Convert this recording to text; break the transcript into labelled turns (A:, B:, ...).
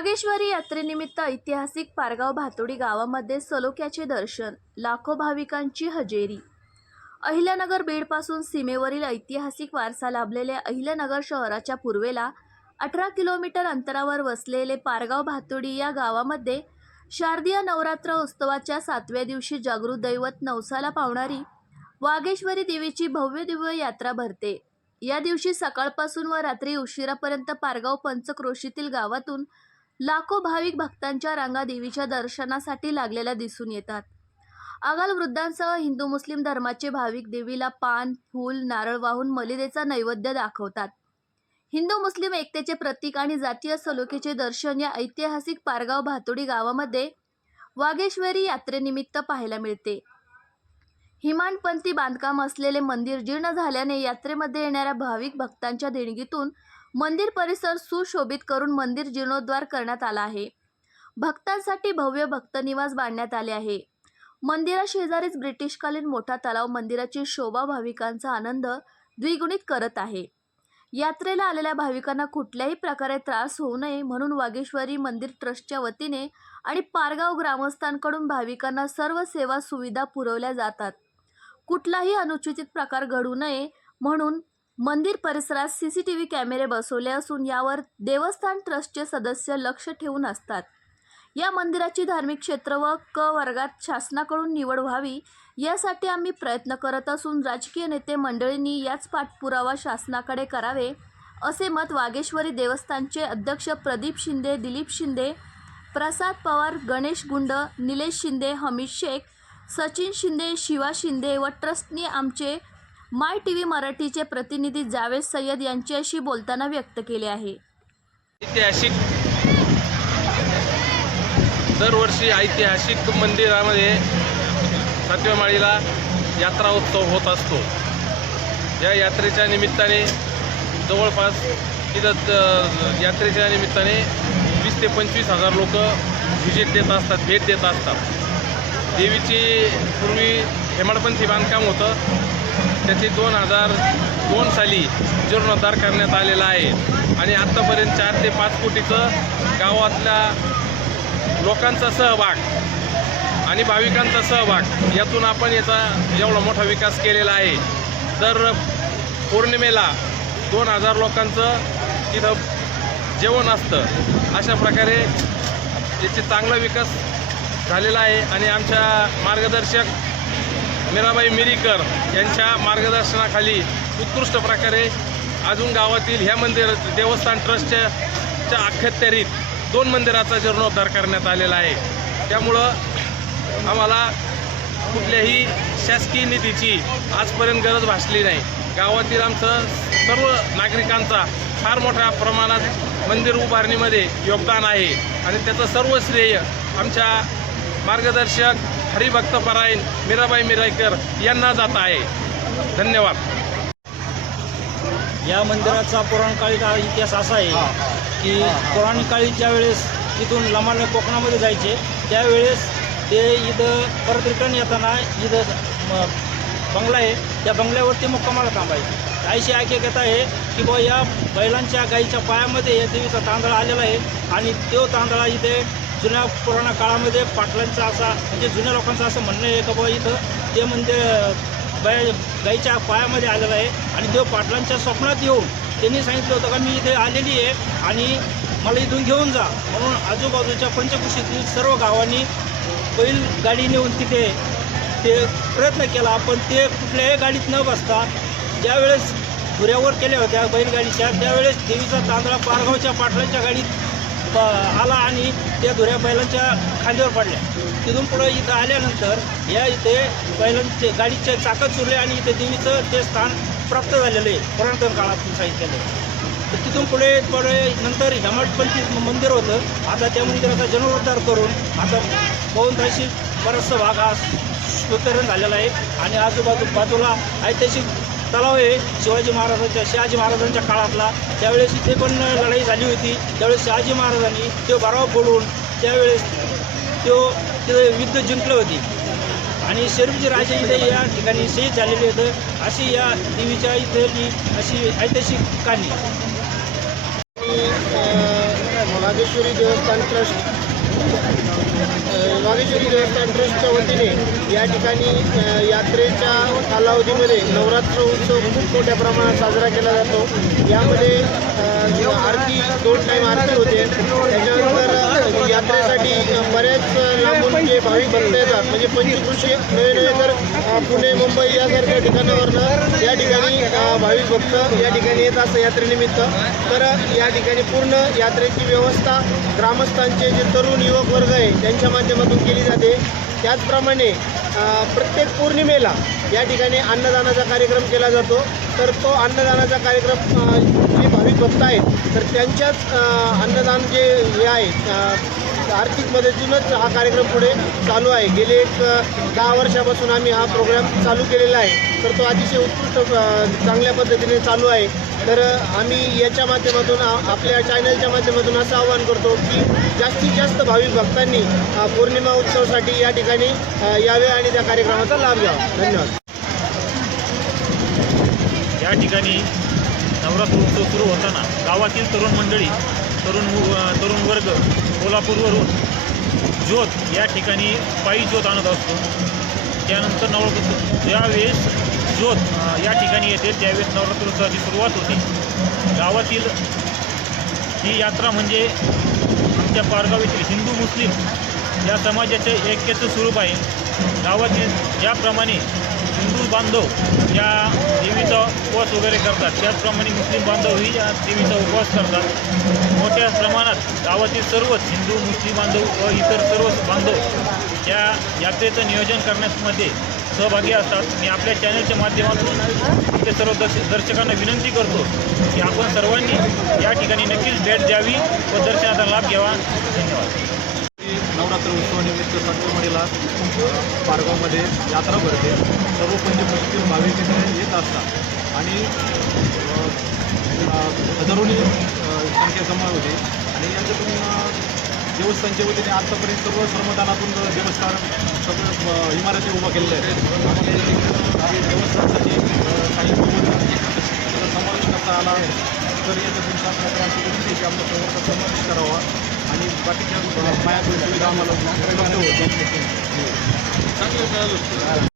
A: वागेश्वरी यात्रेनिमित्त ऐतिहासिक पारगाव भातोडी गावामध्ये सलोख्याचे दर्शन लाखो भाविकांची हजेरी. अहिल्यानगर बीडपासून सीमेवरील ऐतिहासिक वारसा लाभलेल्या अहिल्यानगर शहराच्या पूर्वेला अठरा किलोमीटर अंतरावर वसलेले पारगाव भातोडी या गावामध्ये शारदीय नवरात्र उत्सवाच्या सातव्या दिवशी जागृत दैवत नवसाला पावणारी वागेश्वरी देवीची भव्य दिव्य यात्रा भरते. या दिवशी सकाळपासून व रात्री उशिरापर्यंत पारगाव पंचक्रोशीतील गावातून लाखो भाविक भक्तांच्या रांगा देवीच्या दर्शनासाठी लागलेल्या दिसून येतात. आगाल वृद्धांसह हिंदू मुस्लिम धर्माचे भाविक देवीला पान फूल नारळ वाहून मलिदेचा नैवेद्य दाखवतात. हिंदू मुस्लिम एकतेचे प्रतीक आणि जातीय सलोखेचे दर्शन या ऐतिहासिक पारगाव भातोडी गावामध्ये वागेश्वरी यात्रेनिमित्त पाहायला मिळते. हिमानपंथी बांधकाम असलेले मंदिर जीर्ण झाल्याने यात्रेमध्ये येणाऱ्या भाविक भक्तांच्या देणगीतून मंदिर परिसर सुशोभित करून मंदिर जीर्णोद्धार करण्यात आला आहे. भक्तांसाठी भव्य भक्तनिवास बांधण्यात आले आहे. मंदिराशेजारीच ब्रिटिशकालीन मोठा तलाव मंदिराची शोभा भाविकांचा आनंद द्विगुणित करत आहे. यात्रेला आलेल्या भाविकांना कुठल्याही प्रकारे त्रास होऊ नये म्हणून वागेश्वरी मंदिर ट्रस्टच्या वतीने आणि पारगाव ग्रामस्थांकडून भाविकांना सर्व सेवा सुविधा पुरवल्या जातात. कुठलाही अनुचित प्रकार घडू नये म्हणून मंदिर परिसरात सी सी टी व्ही कॅमेरे बसवले असून यावर देवस्थान ट्रस्टचे सदस्य लक्ष ठेवून असतात. या मंदिराची धार्मिक क्षेत्र व क वर्गात शासनाकडून निवड व्हावी यासाठी आम्ही प्रयत्न करत असून राजकीय नेते मंडळींनी याच पाठपुरावा शासनाकडे करावे असे मत वागेश्वरी देवस्थानचे अध्यक्ष प्रदीप शिंदे दिलीप शिंदे प्रसाद पवार गणेश गुंड निलेश शिंदे हमीद शेख सचिन शिंदे शिवा शिंदे व ट्रस्टनी आमचे माय टी व्ही मराठीचे प्रतिनिधी जावेद सय्यद यांच्याशी बोलताना व्यक्त केले आहे.
B: ऐतिहासिक दरवर्षी ऐतिहासिक मंदिरामध्ये सातव्या माळीला यात्रा उत्सव होत असतो. या यात्रेच्या निमित्ताने जवळपास तिथं यात्रेच्या निमित्ताने वीस ते पंचवीस हजार लोक व्हिजिट देत असतात भेट देत असतात. देवीची पूर्वी हेमाडपंथी बांधकाम होतं. त्याची दोन हजार दोन साली जीर्णोद्धार करण्यात आलेला आहे. आणि आत्तापर्यंत चार ते पाच कोटीचं गावातल्या लोकांचा सहभाग आणि भाविकांचा सहभाग यातून आपण याचा एवढा मोठा विकास केलेला आहे. तर पौर्णिमेला दोन हजार लोकांचं तिथं जेवण असतं. अशा प्रकारे याचे चांगला विकास झालेला आहे आणि आमच्या मार्गदर्शक मीराबाई मिरीकर यांच्या मार्गदर्शनाखाली उत्कृष्ट प्रकारे अजून गावातील ह्या मंदिर देवस्थान ट्रस्टच्या च्या अखत्यारीत दोन मंदिराचा जीर्णोद्धार करण्यात आलेला आहे. त्यामुळं आम्हाला कुठल्याही शासकीय निधीची आजपर्यंत गरज भासली नाही. गावातील आमचं सर्व नागरिकांचा फार मोठ्या प्रमाणात मंदिर उभारणीमध्ये योगदान आहे आणि त्याचं सर्व श्रेय आमच्या मार्गदर्शक हरिभक्तपरायण मीराबाई मिराईकर यांना जात आहे. धन्यवाद.
C: या मंदिराचा पुराणकाळी इतिहास असा आहे की पुराणकाळी ज्या वेळेस इथून लमाने कोकणामध्ये जायचे त्यावेळेस ते इथं परत रिटर्न येताना इथं बंगला आहे. त्या बंगल्यावरती मुक्कामाला थांबायचे. अशी ऐकता आहे की बुवा या बैलांच्या गाईच्या पायामध्ये या देवीचा तांदळा आलेला आहे आणि तो तांदळा इथे जुन्या पुराणा काळामध्ये पाटलांचा असा म्हणजे जुन्या लोकांचं असं म्हणणं आहे का बुवा इथं ते म्हणजे गाय गाईच्या पायामध्ये आलेला आहे. आणि देव पाटलांच्या स्वप्नात येऊन त्यांनी सांगितलं होतं का मी इथे आलेली आहे आणि मला इथून घेऊन जा. म्हणून आजूबाजूच्या पंचकुशीतील सर्व गावांनी बैल गाडी नेऊन तिथे ते प्रयत्न केला पण ते कुठल्याही गाडीत न बसता ज्यावेळेस धुऱ्यावर केल्या होत्या बैलगाडीच्या त्यावेळेस देवीचा तांदळा पारगावच्या पाटलांच्या गाडीत आला आणि त्या धुऱ्या बैलांच्या खांद्यावर पडल्या. तिथून पुढं इथं आल्यानंतर या इथे बैलांचे गाडीचे चाकं चुरले आणि इथे देवीचं ते स्थान प्राप्त झालेलं आहे पुरातन काळातून सांगितलेलं तर तिथून पुढे पुढे नंतर हेमाडपंथी मंदिर होतं. आता त्या मंदिराचा जीर्णोद्धार करून आता बहुतांशी बराचसा भाग हा सुतरण झालेला आहे. आणि आजूबाजू बाजूला ऐतिहासिक तलाव आहे. शिवाजी महाराजांच्या शहाजी महाराजांच्या काळातला. त्यावेळेस इथे पण लढाई झाली होती. त्यावेळेस शहाजी महाराजांनी तो बाराव फोडून त्यावेळेस तो तिथे युद्ध जिंकलं होती. आणि शरीफचे राजे इथे या ठिकाणी शहीद झालेले होतं. अशी या देवीच्या इथली अशी ऐतिहासिक कहाणी.
D: मी देवस्थान ट्रस्ट. अ, देवस्थान ट्रस्टच्या वतीने या ठिकाणी यात्रेच्या कालावधीमध्ये नवरात्र उत्सव खूप मोठ्या प्रमाणात साजरा केला जातो. यामध्ये आरती दोन टाईम आरती होते. त्याच्यानंतर जे भाविक भक्त येतात म्हणजे पंचकृषी नवे नवे तर पुणे मुंबई यासारख्या ठिकाणावरनं या ठिकाणी भाविक भक्त या ठिकाणी येत असतं यात्रेनिमित्त. तर या ठिकाणी पूर्ण यात्रेची व्यवस्था ग्रामस्थांचे जे तरुण युवक वर्ग आहे त्यांच्या माध्यमातून केली जाते. त्याचप्रमाणे प्रत्येक पौर्णिमेला या ठिकाणी अन्नदानाचा कार्यक्रम केला जातो. तर तो अन्नदानाचा कार्यक्रम जे भाविक भक्त आहेत तर त्यांच्याच अन्नदान जे हे आहे आर्थिक मदतीतूनच हा कार्यक्रम पुढे चालू आहे. गेले एक दहा वर्षापासून आम्ही हा प्रोग्राम चालू केलेला आहे. तर तो अतिशय उत्कृष्ट चांगल्या पद्धतीने चालू आहे. तर आम्ही याच्या माध्यमातून आ- आपल्या चॅनलच्या माध्यमातून असं आवाहन करतो की जास्तीत जास्त भाविक भक्तांनी पौर्णिमा उत्सवासाठी या ठिकाणी यावे आणि त्या कार्यक्रमाचा लाभ घ्यावा. धन्यवाद.
E: या ठिकाणी नवरात्र उत्सव सुरू होताना गावातील तरुण मंडळी तरुण तरुण वर्ग कोल्हापूरवरून ज्योत या ठिकाणी पायी ज्योत आणत असतो. त्यानंतर नवरात्र ज्यावेळेस ज्योत या ठिकाणी येते त्यावेळेस नवरात्रोत्सवाची सुरुवात होते. गावातील ही यात्रा म्हणजे आमच्या पारगाव येथील हिंदू मुस्लिम या समाजाचे ऐक्याचं स्वरूप आहे. गावातील ज्याप्रमाणे हिंदू बांधव या देवीचा उपवास वगैरे करतात त्याचप्रमाणे मुस्लिम बांधवही या देवीचा उपवास करतात. मोठ्या प्रमाणात गावातील सर्वच हिंदू मुस्लिम बांधव व इतर सर्वच बांधव या यात्रेचं नियोजन करण्यामध्ये सहभागी असतात. मी आपल्या चॅनलच्या माध्यमातून ते सर्व दर्श दर्शकांना विनंती करतो की आपण सर्वांनी या ठिकाणी नक्कीच भेट द्यावी व दर्शनाचा लाभ घ्यावा. धन्यवाद.
F: नवरात्र उत्सवानिमित्त संक्रमणीला पारगावमध्ये यात्रा भरते. सर्व पंचकृषीतील भाविक येत असतात. आणि हजारोनी अ, संख्या जमा होते. आणि याच्यातून देवस्थानच्या वतीने आत्तापर्यंत सर्व श्रमदानातून देवस्थान सगळं इमारती उभा केलेलं आहे. देवस्थानसाठी काही समावेश करता आला आहे. तर याच्यातून शासनाकडे विनंती आहे की आमच्या प्रवर्गाचा समावेश करावा. आणि बाकीच्या पायाभूत सुविधा आम्हाला हो. चांगलं